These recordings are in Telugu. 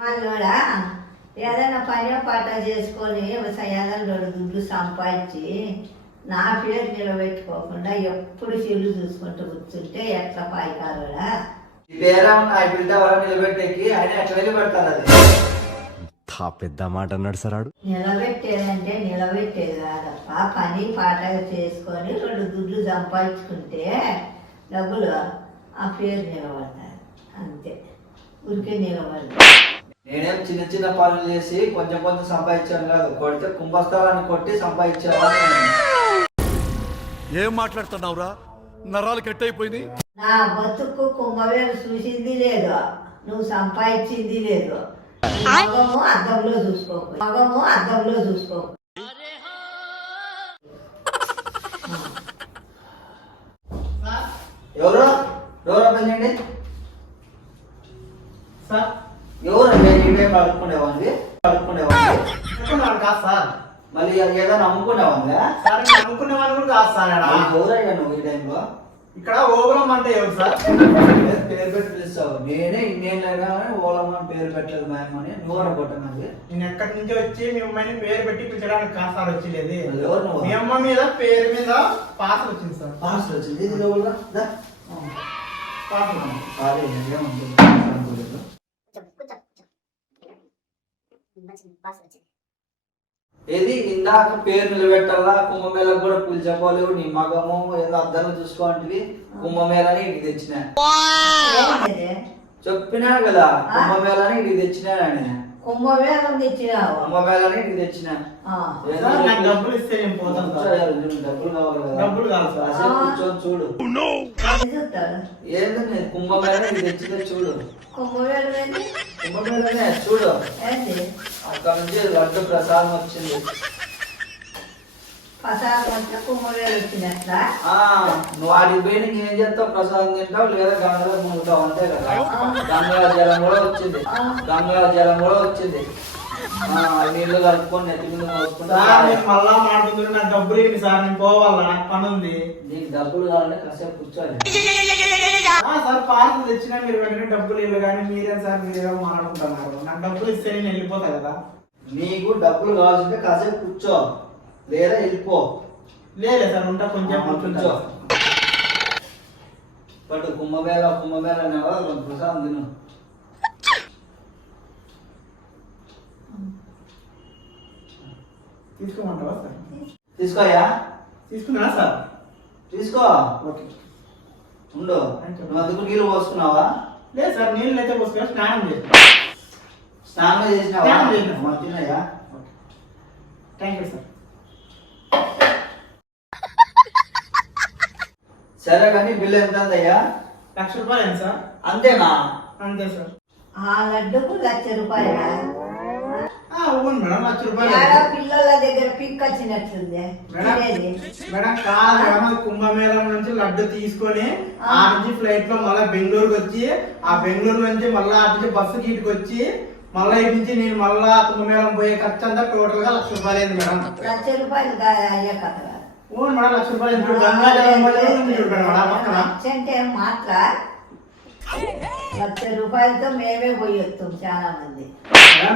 మనోడా ఏదైనా పని పాట చేసుకొని ఏదైనా 2 దుడ్లు సంపాదించి నా పేరు నిలబెట్టుకోకుండా ఎప్పుడు చెల్లు చూసుకుంటూ కూర్చుంటే ఎట్లా పాయికారుడా నిలబెట్టేకి ఆయన ఎట్లా నిలబెడతారు అది పెద్ద మాట అన్నాడు సార్ ఆడు. నిలబెట్టేదంటే నిలబెట్టేది కాదప్ప, పని పాట చేసుకొని 2 దుడ్లు సంపాదించుకుంటే డబ్బులు ఆ పేరు నిలబడతారు అంతే, ఊరికే నిలబడదు. నేనేం చిన్న చిన్న పనులు చేసి కొంచెం కొంచెం సంపాదించాను కాదు, కొడితే కుంభస్థలాన్ని కొట్టి సంపాదించాను. ఏం మాట్లాడుతున్నావురా, నరాలు కట్ అయిపోయింది. నా బతుకు కుంభవేలు చూసింది లేదు, నువ్వు సంపాదించింది లేదు. మగము అద్దంలో చూసుకోకు, మగము అద్దంలో చూసుకోకు. ఎవరు ఎవరో పనిచేయండి సార్. ఎవరండి నీవే కడుక్కునేవాడివి కాదు సార్, మళ్ళీ అది ఏదైనా అమ్ముకునేవాడివా? సార్ అనుకునే వాళ్ళు కూడా కాదు సార్. ఎవరయ్యా నువ్వు ఈ టైంలో? ఇక్కడ ఓవరం అంటే ఎవరు సార్? పేరు పెట్టి పిలుస్తావు. నేనే ఇన్నేళ్ళగా ఓలమ్మ పేరు పెట్టలేదు మా అమ్మని, నువ్వు అనుకుంటున్నది. నేను ఎక్కడి నుంచి వచ్చి మీ అమ్మాయిని పేరు పెట్టి పిలిచడానికి కాదు సార్ వచ్చిలేదు. ఎవరు నువ్వు? మీ అమ్మ మీద పేరు మీద పాస్ వచ్చింది సార్. పాస్ వచ్చింది. ఇది ఎవరురా? పాస్ వచ్చింది. సరే ఏముంటుంది అనుకోలేదు. ఏది ఇందాక పేరు నిలబెట్టాలా, కుంభమేళకు కూడా పిలిచపోలేవు, నీ మగము ఏదో అర్థంలో చూసుకోండి. కుంభమేళని ఇంటికి తెచ్చిన చెప్పినా కదా, కుంభమేళని ఇంటికి తెచ్చినానని. కుంభవేలం తెచ్చినావు, కుంభమేళని ఇంటికి తెచ్చిన. సార్ నాకు డబ్బులు ఇస్తే నేను పోతాను సార్. డబ్బులు కావాలి కదా, డబ్బులు కాదు సార్. అసలు కూర్చొని చూడు. చూస్తాడు. ఏంటంటే కుంభమేళని ఇంటికి తెచ్చితే చూడు. కుంభవేలం ఏంటి? కుంభమేళనే చూడు. ఏంటి అక్కడ నుంచి లడ్డు ప్రసాదం వచ్చింది. ప్రసాదం అంటే కుంభవేలు వచ్చినట్లా? నువ్వు వాడికి పోయి నీకు ఏం చేస్తావు? ప్రసాదం తింటావు లేదా గంగలో మునుగుతావు, అంతే కదా. గంగా జలం కూడా వచ్చింది, గంగా జలం కూడా వచ్చింది. నీళ్లు కలుపుకొని నెత్తి మీద మోసుకుంటా. సార్ నేను మళ్ళా మాట్లాడుతుంది, నాకు డబ్బులు ఇవ్వండి సార్, నేను పోవాలా, నాకు పని ఉంది. నీకు డబ్బులు కావాలంటే కాసేపు కూర్చోాలి. సార్ పార్సల్ తెచ్చినా మీరు వెంటనే డబ్బులు ఇవ్వరు, కానీ మీరే సార్ మీరేమో మాట్లాడుకుంటున్నారు. నాకు డబ్బులు ఇస్తే నేను వెళ్ళిపోతా కదా. నీకు డబ్బులు కావాల్సింటే కాసేపు కూర్చో లేదా వెళ్ళిపో. లేదు సార్ ఉంటా, కొంచెం కూర్చో. బట్ కుంభమేళ ప్రసాదం తిను. తీసుకోమంటావా సార్? తీసుకోయా? తీసుకున్నా సార్. తీసుకో. ఓకే ఉండు. నువ్వు అందుకు నీళ్ళు పోసుకున్నావా? లేదు సార్, నీళ్ళు అయితే పోసుకున్నా, స్నానం చేసిన. స్నానం చేసినావా? స్నానం చేసిన. తిన్నాయా? Thank you sir. సరే కానీ బిల్లు ఎంత ఉందయ్యా? 1,00,000 రూపాయలు సార్. అంతేనా? అంతే సార్. ఆ లడ్డుకు 1,00,000 రూపాయలు. అవును మేడం, 1,00,000 రూపాయలు. పిల్లల దగ్గర పిక్ వచ్చినట్లుంది. మేడం కాదు మేడం, కుంభమేళం నుంచి లడ్డు తీసుకొని ఆ నుంచి ఫ్లైట్ లో మళ్ళీ బెంగళూరుకి వచ్చి, ఆ బెంగళూరు నుంచి మళ్ళీ అటు నుంచి బస్సు గీటుకు వచ్చి, మళ్ళీ ఇటు నుంచి నేను మళ్ళా కుంభమేళం పోయే ఖర్చు అంతా టోటల్ గా 1,00,000 రూపాయలు అయింది మేడం. 1,00,000 రూపాయలు అయ్యే కథ. అవును మేడం, 1,00,000 రూపాయలు. గంగాజలం అంటే మాత్ర 1,00,000 రూపాయలతో మేమే పోయొస్తాం చాలా మంది.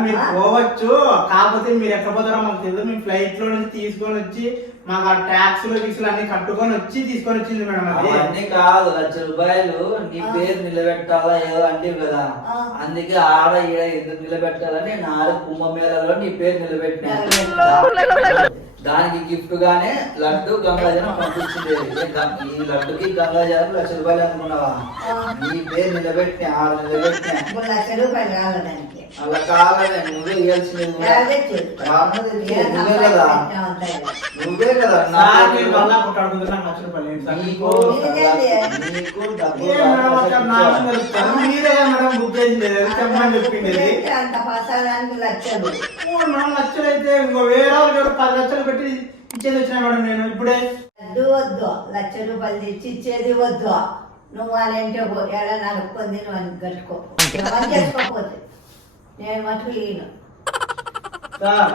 మీరు పోవచ్చు, కాకపోతే మీరు ఎక్కడ పోతారో మాకు తెలియదు. మేము ఫ్లైట్ లో నుంచి తీసుకొని వచ్చి మాకు ఆ ట్యాక్స్లు గీక్స్లు అన్ని కట్టుకొని వచ్చి తీసుకొని వచ్చింది మేడం. అది అన్ని కాదు, 1,00,000 రూపాయలు నీ పేరు నిలబెట్టాలా ఏదో అంటే కదా, అందుకే ఆడ ఈడ ఎందుకు నిలబెట్టాలని నా కుంభమేళలో నీ పేరు నిలబెట్టినా. దానికి గిఫ్ట్ గానే లడ్డు గంగాజలం పంపించింది. ఈ లడ్డుకి గంగాజలం 1,00,000 రూపాయలు అనుకున్నావా? నీ పేరు నిలబెట్టినా, ఆడ నిలబెట్టినా. 1,00,000 రూపాయలు కావాలంటే అలా కావాలని నువ్వే ఇవ్వాల్సింది. నువ్వే కదా మళ్ళా కొట్టాడుకుంటున్నా 1,00,000 రూపాయలు. మీరే మేడం బుక్ చేసింది, చెప్పమని చెప్పింది. అంత ప్రసాదానికి 1,00,000. 4,00,000 అయితే ఇంకో వేరే వాళ్ళు 10,00,000 పెట్టి ఇచ్చేది వచ్చినా మేడం. నేను ఇప్పుడే లడ్డు వద్దు, 1,00,000 రూపాయలు తెచ్చి ఇచ్చేది వద్దు. నువ్వు వాళ్ళంటే ఎలా నడుపుకొని నువ్వు అని కట్టుకో, చేసుకోకపోతే నేను మటుకు ఈయన. సార్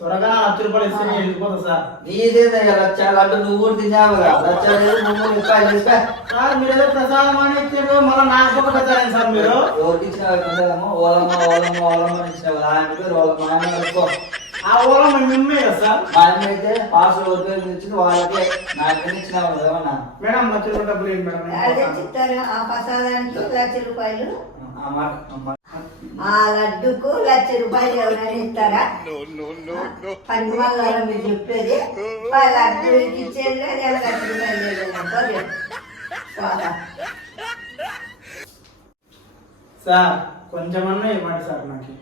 త్వరగా 1,00,000 ఇస్తే నేను వెళ్ళిపోతా సార్. నీదేదయ్యా లచ్చ లడ్డు నువ్వు కూడా తిన్నావు కదా లచ్చ లేదు నువ్వు రూపాయలు తీసుకో. సార్ మీరు ఏదో ప్రసాదం అని ఇచ్చారు, మళ్ళీ నాకు ఒక పెట్టారండి సార్ మీరు. ఎవరికి ఇచ్చినావు ఓలమ్మ ఇచ్చినావు కదా ఆయన పేరు మా అమ్మ అనుకో. ఆ ఊళ్ళో మేము కదా సార్. మా అమ్మ అయితే పాసులు రూపాయలు ఇచ్చింది వాళ్ళకే నాకు ఇచ్చినావు కదా ఏమన్నా. మేడం 1,00,000 డబ్బులు ఏంటి మేడం? తెచ్చిస్తారు ఆ ప్రసాదానికి 1,00,000 రూపాయలు. ఆ మాట ఆ లడ్డుకు 1,00,000 రూపాయలు ఎవరైనా ఇస్తారా? పని వాళ్ళ మీరు చెప్పేది లడ్డుకి ఇచ్చేది లేదు 1,00,000 రూపాయలు లేదు. సార్ కొంచెమన్నా ఇవ్వండి సార్ నాకు.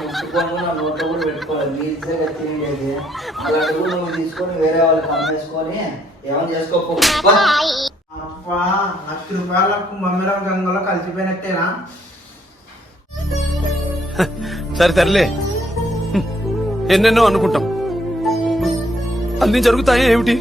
పెంచుకోను నా నోట్లో కూడా పెట్టుకోవాలి నీ ఇచ్చే తినేది అలాంటి కూడా నువ్వు తీసుకొని వేరే వాళ్ళకి అమ్మేసుకొని ఏమైనా చేసుకోపో. అబ్బా 1,00,000 రూపాయల కుంభమేళం గంగలో కలిసిపోయినట్టేనా? సరే తరలే ఎన్నెన్నో అనుకుంటాం అన్ని జరుగుతాయి ఏమిటి